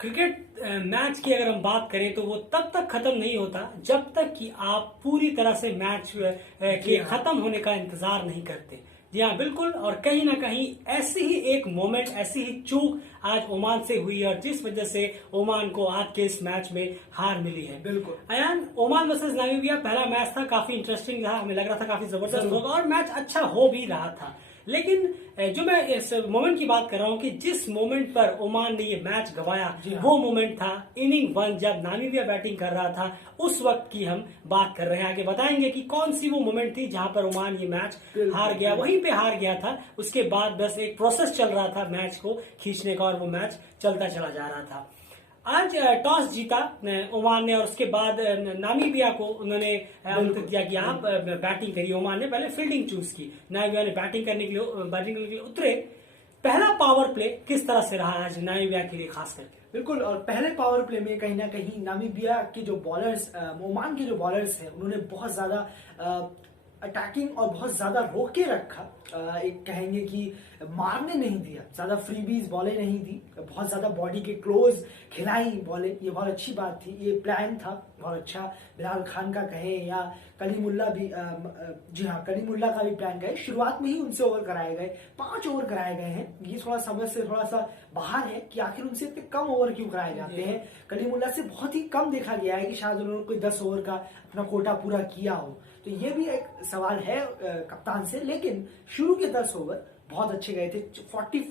Cricket match की अगर हम बात करें तो वो तब तक खत्म नहीं होता जब तक कि आप पूरी तरह से मैच के खत्म होने का इंतजार नहीं करते। जी हाँ, बिल्कुल। और कहीं ना कहीं ऐसी ही एक मोमेंट, ऐसी ही चूक आज ओमान से हुई और जिस वजह से ओमान को आज के इस मैच में हार मिली है। बिल्कुल अयान, ओमान वर्सेस नामीबिया पहला मैच था, काफी इंटरेस्टिंग रहा, हमें लग रहा था काफी जबरदस्त होगा और मैच अच्छा हो भी रहा था। लेकिन जो मैं इस मोमेंट की बात कर रहा हूं कि जिस मोमेंट पर ओमान ने ये मैच गंवाया, वो मोमेंट था इनिंग 1 जब नामीबिया बैटिंग कर रहा था, उस वक्त की हम बात कर रहे हैं। आगे बताएंगे कि कौन सी वो मोमेंट थी जहां पर ओमान ये मैच हार गया, वहीं पे हार गया था। उसके बाद बस एक प्रोसेस चल रहा था मैच को खींचने का और वो मैच चलता चला जा रहा था। आज टॉस जीता ओमान ने और उसके बाद नामीबिया को उन्होंने आमंत्रित दिया कि आप बैटिंग करिए। ओमान ने पहले फील्डिंग चूज की, नामीबिया ने बैटिंग करने के लिए उतरे। पहला पावर प्ले किस तरह से रहा आज नामीबिया के लिए खास करके? बिल्कुल, और पहले पावर प्ले में कहीं ना कहीं नामीबिया के जो बॉलर्स, ओमान के जो बॉलर्स हैं, उन्होंने बहुत ज्यादा अटैकिंग और बहुत ज्यादा रोक के रखा। एक कहेंगे कि मारने नहीं दिया, ज्यादा फ्रीबीज बॉलें नहीं दी, बहुत ज्यादा बॉडी के क्लोज खिलाई बॉलें, ये बहुत अच्छी बात थी। ये प्लान था बहुत अच्छा, बिलाल खान का कहें या कलीमुल्ला भी, जी हाँ, कलीमुल्ला का भी प्लान गए। शुरुआत में ही उनसे ओवर कराए गए, 5 ओवर कराए गए हैं। ये थोड़ा समझ से थोड़ा सा बाहर है कि आखिर उनसे इतने कम ओवर क्यों कराए जाते हैं। कलीमुल्ला से बहुत ही कम देखा गया है कि शायद उन्होंने कोई 10 ओवर का अपना कोटा पूरा किया हो, तो ये भी एक सवाल है कप्तान से। लेकिन शुरू के 10 ओवर बहुत अच्छे गए थे, 44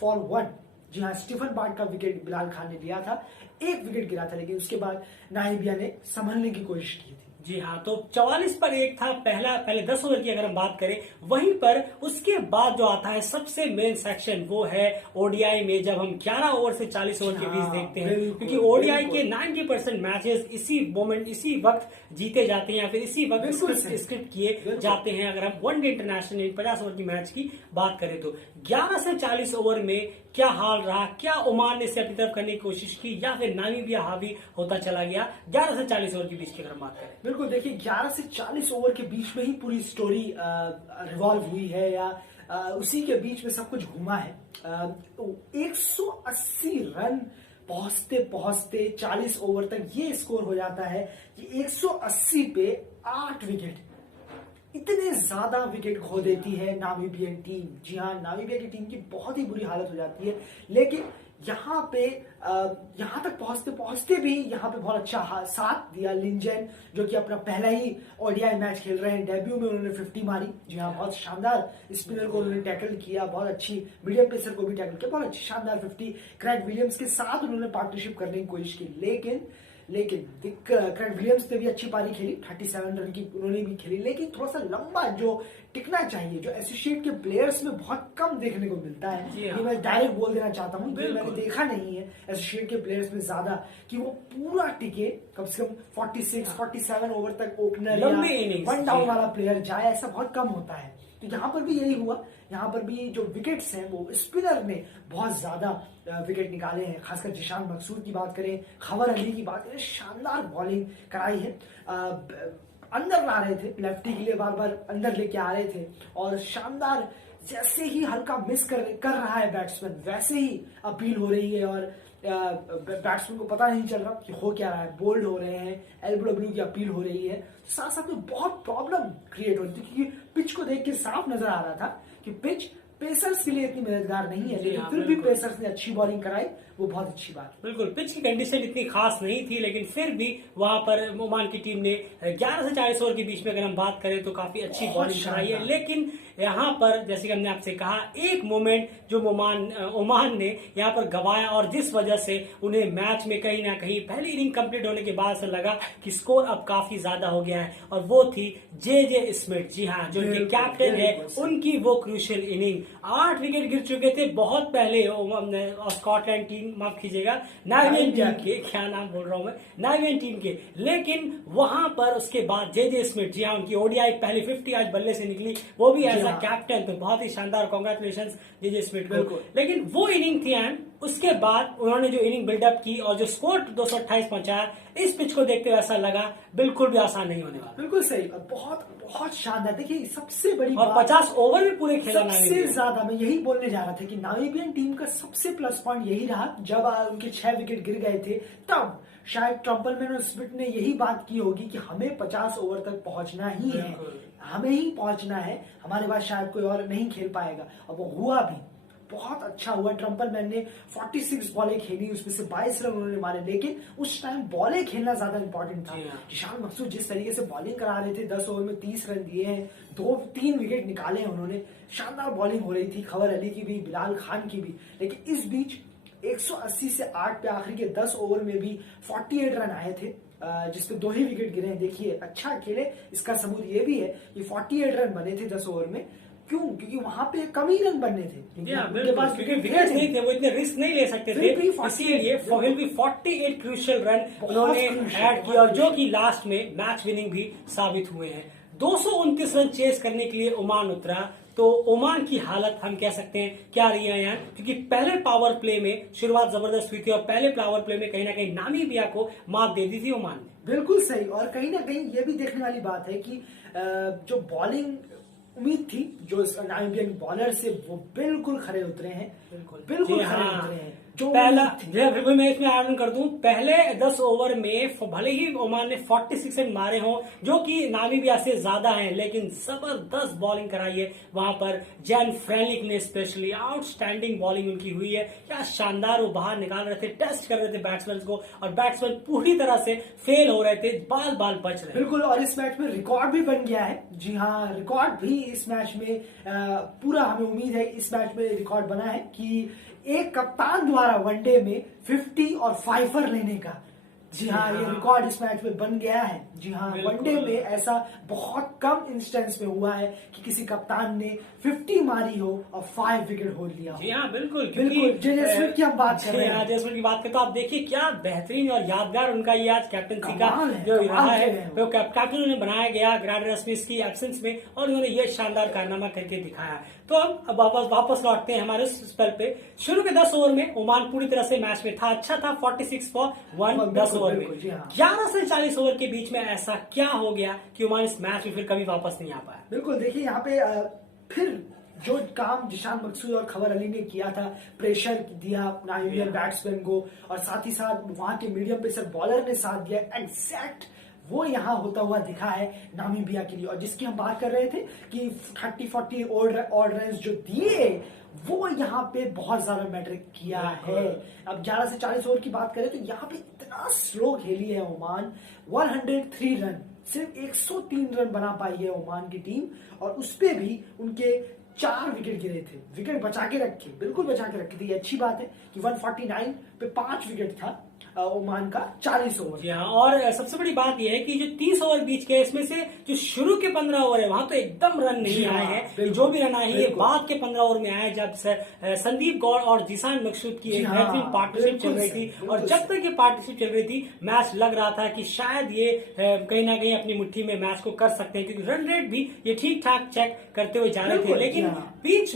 फॉर 1। जी हाँ, स्टीफन बार्ड का विकेट बिलाल खान ने लिया था, 1 विकेट गिरा था, लेकिन उसके बाद नामीबिया ने संभलने की कोशिश की थी। जी हाँ, तो 44 पर 1 था पहले 10 ओवर की अगर हम बात करें। वहीं पर उसके बाद जो आता है सबसे मेन सेक्शन, वो है ओडीआई में जब हम 11 ओवर से 40 ओवर के बीच देखते हैं, क्योंकि ओडीआई के 90% मैचेस इसी मोमेंट, इसी वक्त जीते जाते हैं या फिर इसी वक्त स्क्रिप्ट किए जाते हैं। अगर हम वनडे इंटरनेशनल 50 ओवर की मैच की बात करें तो 11 से 40 ओवर में क्या हाल रहा? क्या ओमान ने इसे अपनी तरफ करने की कोशिश की या फिर नामीबिया हावी होता चला गया 11 से 40 ओवर के बीच की अगर हम बात करें? बिल्कुल, देखिए 11 से 40 ओवर के बीच में ही पूरी स्टोरी रिवॉल्व हुई है या उसी के बीच में सब कुछ घूमा है। 180 रन पहुंचते पहुंचते 40 ओवर तक ये स्कोर हो जाता है कि 180 पे 8 विकेट, इतने ज्यादा विकेट खो देती है नामीबियन टीम। जी हाँ, नामीबिया की टीम की बहुत ही बुरी हालत हो जाती है। लेकिन यहाँ पे यहाँ तक पहुंचते पहुंचते भी यहाँ पे बहुत अच्छा साथ दिया लिंजेन, जो कि अपना पहला ही ओडीआई मैच खेल रहे हैं। डेब्यू में उन्होंने 50 मारी। जी हाँ, बहुत शानदार स्पिनर को उन्होंने टैकल किया, बहुत अच्छी मीडियम पेसर को भी टैकल किया, बहुत अच्छी शानदार 50 क्रेग विलियम्स के साथ उन्होंने पार्टनरशिप करने की कोशिश की। लेकिन क्रेग विलियम्स ने भी अच्छी पारी खेली, 37 रन की उन्होंने भी खेली, लेकिन थोड़ा सा लंबा जो टिकना चाहिए, जो एसोसिएट के प्लेयर्स में बहुत कम देखने को मिलता है। ये मैं डायरेक्ट बोल देना चाहता हूँ, मैंने देखा नहीं है एसोसिएट के प्लेयर्स में ज्यादा कि वो पूरा टिके, कम से कम 46 47 ओवर तक ओपनर या 1 डाउन वाला प्लेयर जाए, ऐसा बहुत कम होता है। तो यहाँ पर भी यही हुआ। यहाँ पर भी जो विकेट्स हैं वो स्पिनर ने बहुत ज्यादा विकेट निकाले हैं, खासकर जिशान मकसूद की बात करें, खबर अली की बात करें, शानदार बॉलिंग कराई है। अंदर ला रहे थे, लेफ्टी के लिए बार बार अंदर लेके आ रहे थे और शानदार, जैसे ही हल्का मिस कर रहा है बैट्समैन, वैसे ही अपील हो रही है और बैट्समैन को पता नहीं चल रहा कि हो क्या रहा है, बोल्ड हो रहे हैं, एलबीडब्ल्यू की अपील हो रही है। साथ साथ में बहुत प्रॉब्लम क्रिएट हो रही थी, क्योंकि पिच को देख के साफ नजर आ रहा था कि पिच पेसर्स के लिए इतनी मददगार नहीं है, लेकिन फिर भी पेसर्स ने अच्छी बॉलिंग कराई, वो बहुत अच्छी बात। बिल्कुल, पिच की कंडीशन इतनी खास नहीं थी, लेकिन फिर भी वहां पर ओमान की टीम ने 11 से 40 ओवर के बीच में अगर हम बात करें तो काफी अच्छी बॉलिंग कराई है। लेकिन यहाँ पर जैसे कि हमने आपसे कहा, एक मोमेंट जो ओमान ने यहाँ पर गवाया और जिस वजह से उन्हें मैच में कहीं ना कहीं पहली इनिंग कंप्लीट होने के बाद से लगा कि स्कोर अब काफी ज्यादा हो गया है, और वो थी जे स्मिथ। जी हाँ, जो उनके कैप्टन है, उनकी वो क्रूशियल इनिंग। 8 विकेट गिर चुके थे बहुत पहले स्कॉटलैंड टीम, माफ कीजिएगा, नामीबियन टीम के, क्या नाम बोल रहा हूं मैं, नामीबियन टीम के। लेकिन वहां पर उसके बाद जे स्मिथ, जी हाँ, उनकी ओडीआई पहली 50 आज बल्ले से निकली, वो भी ऐसा एज अ हाँ। कैप्टन, तो बहुत ही शानदार कॉन्ग्रेचुलेशन जेजे स्मिथ को। बिल्कुल। लेकिन वो इनिंग थी एंड उसके बाद उन्होंने जो इनिंग बिल्डअप की और जो स्कोर 228 पहुंचाया, इस पिच को देखते हुए ऐसा लगा बिल्कुल भी आसान नहीं होने वाला। बिल्कुल सही, और बहुत बहुत शानदार। देखिए सबसे बड़ी और बात, 50 ओवर भी पूरे खेला सबसे नामीबिया। ज्यादा मैं यही बोलने जा रहा था कि नामीबियन टीम का सबसे प्लस पॉइंट यही रहा, जब उनके 6 विकेट गिर गए थे तब शायद ट्रम्पलमैन और स्मिथ ने यही बात की होगी कि हमें 50 ओवर तक पहुंचना ही है, हमें ही पहुंचना है, हमारे पास शायद कोई और नहीं खेल पाएगा। और वो हुआ भी, बहुत अच्छा हुआ। ट्रम्पलमैन ने 46 बॉलें खेली, उसमें से 22 रन उन्होंने मारे, लेकिन उस टाइम बॉलें खेलना ज्यादा इंपॉर्टेंट था। जिशान मकसूद जिस तरीके से बॉलिंग करा रहे थे, 10 ओवर में 30 रन दिए हैं, 2-3 विकेट निकाले हैं उन्होंने, शानदार बॉलिंग हो रही थी खबर अली की भी, बिलाल खान की भी। लेकिन इस बीच 180 से 8 पे आखिरी के 10 ओवर में भी 48 रन आए थे, जिसपे 2 ही विकेट गिरे हैं। देखिए अच्छा खेले, इसका सबूत ये भी है कि 48 रन बने थे 10 ओवर में। क्यों? क्योंकि वहां पे कम ही रन बनने थे, उनके पास विकेट नहीं थे, वो इतने रिस्क नहीं ले सकते थे, इसीलिए फॉहिल भी 48 क्रूशियल रन उन्होंने ऐड किया, और जो कि लास्ट में मैच विनिंग भी साबित हुए हैं। 229 रन चेस करने के लिए ओमान उतरा, तो ओमान की हालत हम कह सकते हैं क्या रही है यहाँ, क्योंकि पहले पावर प्ले में शुरुआत जबरदस्त हुई थी और पहले पावर प्ले में कहीं ना कहीं नामीबिया को मात दे दी थी ओमान ने। बिल्कुल सही, और कहीं ना कहीं ये भी देखने वाली बात है कि जो बॉलिंग उम्मीद थी जो नामीबियन बॉलर से, वो बिल्कुल खरे उतरे हैं, बिल्कुल खरे उतरे हैं। जो पहला बिल्कुल मैं इसमें ऐड कर दूं, पहले 10 ओवर में भले ही ओमान ने 46 रन मारे हों जो कि नामीबिया से ज्यादा हैं, लेकिन जबरदस्त बॉलिंग कराई है वहां पर जैन फ्रेलिक ने, स्पेशली आउटस्टैंडिंग बॉलिंग उनकी हुई है। क्या शानदार वो बाहर निकाल रहे थे, टेस्ट कर रहे थे बैट्समैन को, और बैट्समैन पूरी तरह से फेल हो रहे थे, बाल बाल बच रहे। बिल्कुल, और इस मैच में रिकॉर्ड भी बन गया है। जी हाँ, रिकॉर्ड भी इस मैच में पूरा हमें उम्मीद है इस मैच में रिकॉर्ड बना है कि एक कप्तान द्वारा वनडे में 50 और 5 लेने का। जी हाँ, ये रिकॉर्ड इस मैच में बन गया है। जी हाँ, वनडे में ऐसा बहुत कम इंस्टेंस में हुआ है कि किसी कप्तान ने 50 मारी हो और 5 विकेट हो लिया। जी हाँ, बिल्कुल बिल्कुल। जेजे स्मिथ की हम बात कर रहे हैं। जेजे स्मिथ की बात करें तो आप देखिए क्या बेहतरीन और यादगार उनका ये आज कैप्टनसी का जो रहा है, वो कैप्टन उन्हें बनाया गया ग्राडर स्मिथ की एब्सेंस में, और उन्होंने ये शानदार कारनामा करके दिखाया। तो अब वापस लौटते हैं हमारे स्पेल पे। शुरू के 10 ओवर में ओमान पूरी तरह से मैच में था, अच्छा था, 46 फॉर 1 10 ओवर में। 11 से 40 ओवर के बीच में ऐसा क्या हो गया कि ओमान इस मैच में फिर कभी वापस नहीं आ पाया? बिल्कुल, देखिए यहाँ पे फिर जो काम जिशान मकसूद और खबर अली ने किया था, प्रेशर दिया नामीबियन बैट्समैन को, और साथ ही साथ वहां के मीडियम पेसर बॉलर ने साथ दिया, एग्जैक्ट वो यहाँ होता हुआ दिखा है नामीबिया के लिए। और जिसकी हम बात कर रहे थे कि 30-40 ऑड रन जो दिए, वो यहाँ पे बहुत ज्यादा मैटर किया है। अब 11 से 40 ओवर की बात करें तो यहाँ पे इतना स्लो खेली है ओमान, 103 रन, सिर्फ 103 रन बना पाई है ओमान की टीम, और उसपे भी उनके 4 विकेट गिरे थे, विकेट बचा के रखे, बिल्कुल बचा के रखे थे। ये अच्छी बात है कि 149 पे 5 विकेट था ओमान का 40 ओवर। और सबसे बड़ी बात यह है कि जो 30 ओवर बीच के, इसमें से जो शुरू के 15 ओवर है वहां तो एकदम रन नहीं आए हैं, जो भी रन आए हैं बाद के 15 ओवर में आए, जब संदीप गौड़ और जिशान मकसूद की एक बेहतरीन पार्टनरशिप चल रही थी। और जब तक ये पार्टनरशिप चल रही थी, मैच लग रहा था कि शायद ये कहीं ना कहीं अपनी मुट्ठी में मैच को कर सकते हैं, क्योंकि रन रेट भी ये ठीक ठाक चेक करते हुए जा रहे थे। लेकिन बीच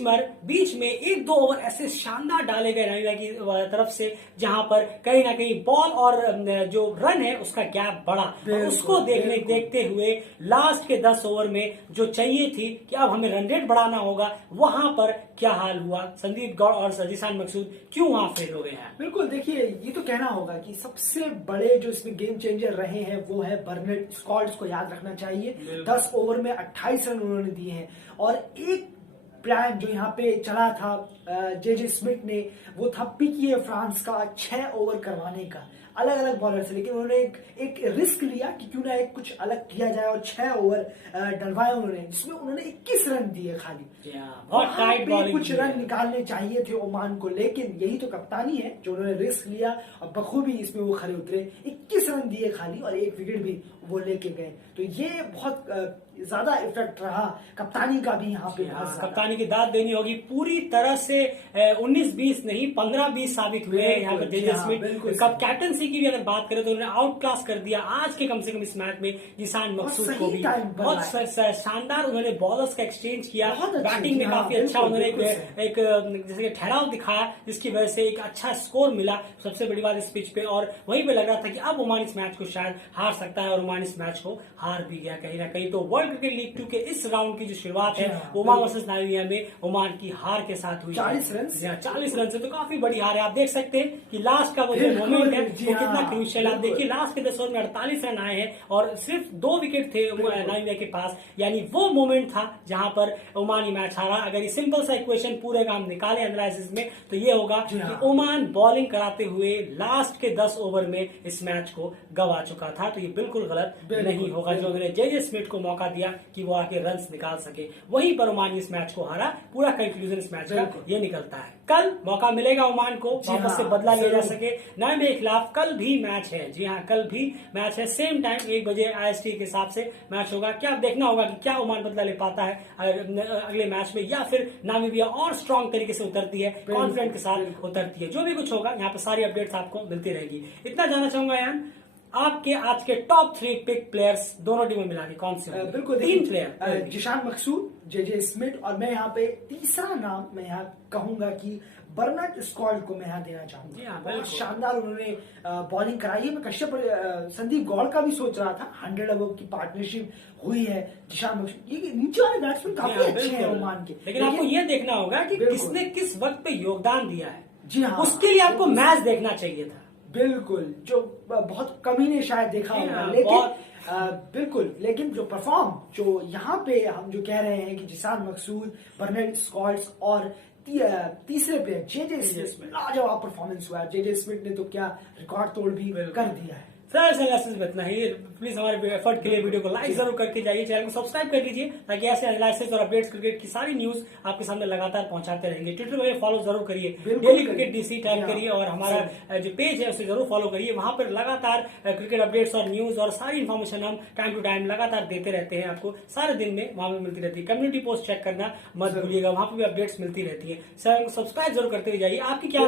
में 1-2 ओवर ऐसे शानदार डाले गए नामीबिया की तरफ से, जहां पर कहीं ना कहीं बॉल और जो रन है उसका गैप बढ़ा, और उसको देखते हुए लास्ट के 10 ओवर में जो चाहिए थी कि अब हमें रन रेट बढ़ाना होगा, वहां पर क्या हाल हुआ, संदीप गौड़ और जिशान मकसूद क्यों वहां फेल हो गए हैं? बिल्कुल, देखिए ये तो कहना होगा कि सबसे बड़े जो इसमें गेम चेंजर रहे हैं वो है बर्नेट स्कॉल्स को याद रखना चाहिए। 10 ओवर में 28 रन उन्होंने दिए हैं, और एक प्लान जो यहाँ पे चला था जेजे स्मिथ ने, वो था पीके फ्रांस का 6 ओवर करवाने का अलग अलग बॉलर से। लेकिन उन्होंने एक रिस्क लिया कि क्यों ना एक कुछ अलग किया जाए, और 6 ओवर डलवाए उन्होंने, जिसमें उन्होंने 21 रन दिए खाली। बहुत टाइट बॉलिंग, कुछ रन निकालने चाहिए थे ओमान को, लेकिन यही तो कप्तानी है जो उन्होंने रिस्क लिया और बखूबी इसमें वो खरे उतरे। 21 रन दिए खाली और 1 विकेट भी वो लेके गए। तो ये बहुत ज्यादा इफेक्ट रहा, कप्तानी का भी यहाँ पे बहुत ज्यादा। कप्तानी की दाद देनी होगी पूरी तरह से। 19-20 नहीं 15-20 साबित हुए हैं यहाँ पर जेजे स्मिथ। कब कैप्टनसी की भी अगर बात करें तो उन्होंने आउट क्लास कर दिया आज के कम से कम इस मैच में जिशान मकसूद को भी। बहुत शानदार उन्होंने बॉलर्स का एक्सचेंज किया, बैटिंग में काफी अच्छा उन्होंने एक जैसे ठहराव दिखाया जिसकी वजह से एक अच्छा स्कोर मिला सबसे बड़ी बात इस पिच पे। और वहीं पे लग रहा था कि अब ओमान इस मैच को शायद हार सकता है और ओमान इस मैच को हार भी गया कहीं ना कहीं। तो वर्ल्ड क्रिकेट लीग 2 के इस राउंड की जो शुरुआत है ओमान वर्सेस नामीबिया में ओमान की हार के साथ हुई 40 रन से तो काफी बड़ी हार है। आप देख सकते हैं कि लास्ट का वो जो मोमेंट है वो कितना क्रूशियल है। आप देखिए लास्ट के 10 ओवर में 48 रन आए हैं और सिर्फ 2 विकेट थे नामीबिया के पास, यानी वो मोमेंट था जहां पर ओमान ही मैच हारा। अगर ये सिंपल सा इक्वेशन पूरे का हम निकाले एनालिसिस में तो ये होगा कि ओमान बॉलिंग कराते हुए लास्ट के 10 ओवर में इस मैच को गवा चुका था। तो ये बिल्कुल गलत नहीं होगा जो उन्होंने जेजे स्मिथ को मौका दिया कि वो आके रन निकाल सके, वहीं पर ओमान इस मैच को हारा। पूरा कंक्लूजन इस मैच का ये निकलता है। कल मौका मिलेगा ओमान को वापस से बदला लिया जा सके नामीबिया के खिलाफ। कल भी मैच है, जी हाँ कल भी मैच है, सेम टाइम 1 बजे IST के हिसाब से मैच होगा। क्या देखना होगा कि क्या ओमान बदला ले पाता है अगले मैच में या फिर नामीबिया और स्ट्रांग तरीके से उतरती है, कॉन्फिडेंट के साथ उतरती है। जो भी कुछ होगा यहाँ पे सारी अपडेट्स आपको मिलती रहेगी। इतना जानना चाहूंगा यान आपके आज के टॉप 3 पिक प्लेयर्स दोनों टीमों मिला के कौन से? बिल्कुल 3 प्लेयर, जिशान मकसूद, जेजे स्मिथ और मैं यहाँ पे तीसरा नाम मैं यहाँ कहूंगा कि बर्नार्ड स्कॉल्ट को मैं यहाँ देना चाहूंगा। बहुत शानदार उन्होंने बॉलिंग कराई है। मैं कश्यप संदीप गौड़ का भी सोच रहा था, 100 ओवर की पार्टनरशिप हुई है। जिशान मकसूद ये नीचे वाले बैट्समैन काफी अच्छे हैं ओमान के, लेकिन आपको ये देखना होगा कि किसने किस वक्त पे योगदान दिया है। जी हाँ, उसके लिए आपको मैच देखना चाहिए था। बिल्कुल, जो बहुत कमी ने शायद देखा होगा, लेकिन बिल्कुल, लेकिन जो परफॉर्म जो यहाँ पे हम जो कह रहे हैं कि जिशान मकसूद, बर्नार्ड स्कॉल्ट और तीसरे प्लेयर जेजे स्मिथ, लाजवाब परफॉर्मेंस हुआ है। जेजे स्मिथ ने तो क्या रिकॉर्ड तोड़ भी कर दिया है। एनालिसिस में इतना ही। प्लीज हमारे एफर्ट के लिए वीडियो को लाइक जरूर करके जाइए, चैनल को सब्सक्राइब कर लीजिए ताकि ऐसे एनालिसिस और अपडेट्स क्रिकेट की सारी न्यूज आपके सामने लगातार पहुंचाते रहेंगे। ट्विटर पर फॉलो जरूर करिए, डेली क्रिकेट DC टाइप करिए और हमारा जो पेज है उसे जरूर फॉलो करिए। वहां पर लगातार क्रिकेट अपडेट्स और न्यूज और सारी इन्फॉर्मेशन हम टाइम टू टाइम लगातार देते रहते हैं आपको, सारे दिन में वहां पर मिलती रहती है। कम्युनिटी पोस्ट चेक करना मत भूलिएगा, वहां पर भी अपडेट्स मिलती रहती है। चैनल को सब्सक्राइब जरूर करते हुए जाइए। आपकी क्या